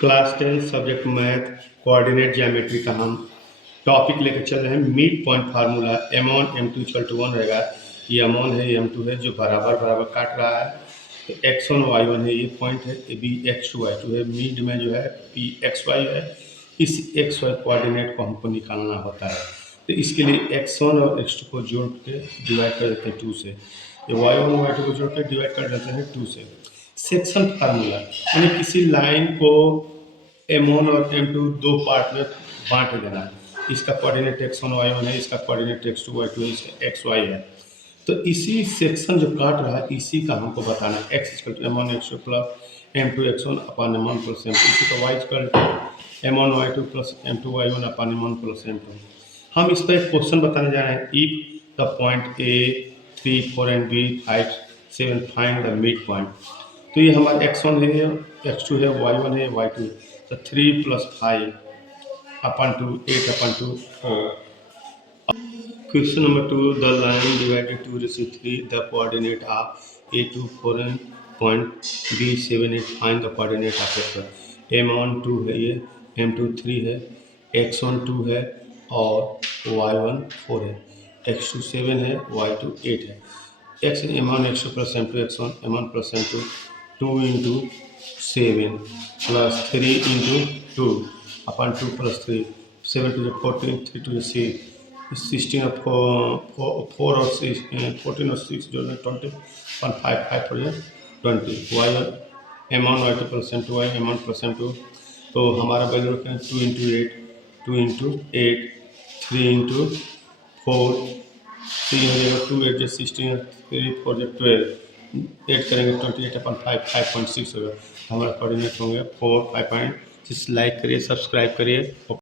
Class 10 subject math coordinate geometry का हम topic लेकर चल रहे हैं। Mid point formula m1 m2 equal to 1 रहेगा। ये m1 है, ये m2 है, जो बराबर बराबर काट रहा है। तो x1 y1 है, ये पॉइंट है, ये भी x2 y2 है। मिड में जो है p xy है। इस xy कोऑर्डिनेट को हमको निकालना होता है। तो इसके लिए x1 और x2 को जोड़ के डिवाइड कर देते हैं 2 से। ये y1 और y2 को जोड़ के डिवाइड कर देते हैं 2 से। सेक्शन फार्मूला यानी किसी लाइन को m1 और m2 दो पार्ट में बांट देना है। इसका कोऑर्डिनेट x1 y1 है, इसका कोऑर्डिनेट x2 y2 है, इसका xy है। तो इसी सेक्शन जो काट रहा है इसी का हमको बताना है। x equal to m1 x2 plus m2 x1 upon m1 plus m2। इसी का y equal to m1 y2 plus m2 y1 upon m1 plus m2। हम इस पर एक क्वेश्चन बताने जा रहे हैं। If the point a 3 4 and b 5 7 find the mid point. तो ये हमारा x1 है, x2 है, y1 है, y2 है। तो 3 plus 5 upon two 8 upon two 4। Question number 2, the line divided 2/3 the coordinate of a2 4 point b7 8 find the coordinate of x1। m1 2 है, ये m2 3 है, x1 2 है और y1 4 है, x2 7 है, y2 8 है। x m1 x2 plus m2 x1 m1 plus m2 2 into 7 plus 3 into 2 upon 2 plus 3 7 two 14 3 two 6 16 और 4 और 6 14 और 6 जो है 20 1 5 5 पर 20 y m1 y2 plus m2 y m1 plus m2। तो हमारा वैल्यू रखें 2 इंटू 8 2 इंटू 8 3 इंटू 4 3 हो जाएगा 2 8 जो 16 3 4 जो 12 8 करेंगे 28 अपन 5 5.6 होगा। हमारा कोऑर्डिनेट होंगे 4 5.6। लाइक करिए, सब्सक्राइब करिए।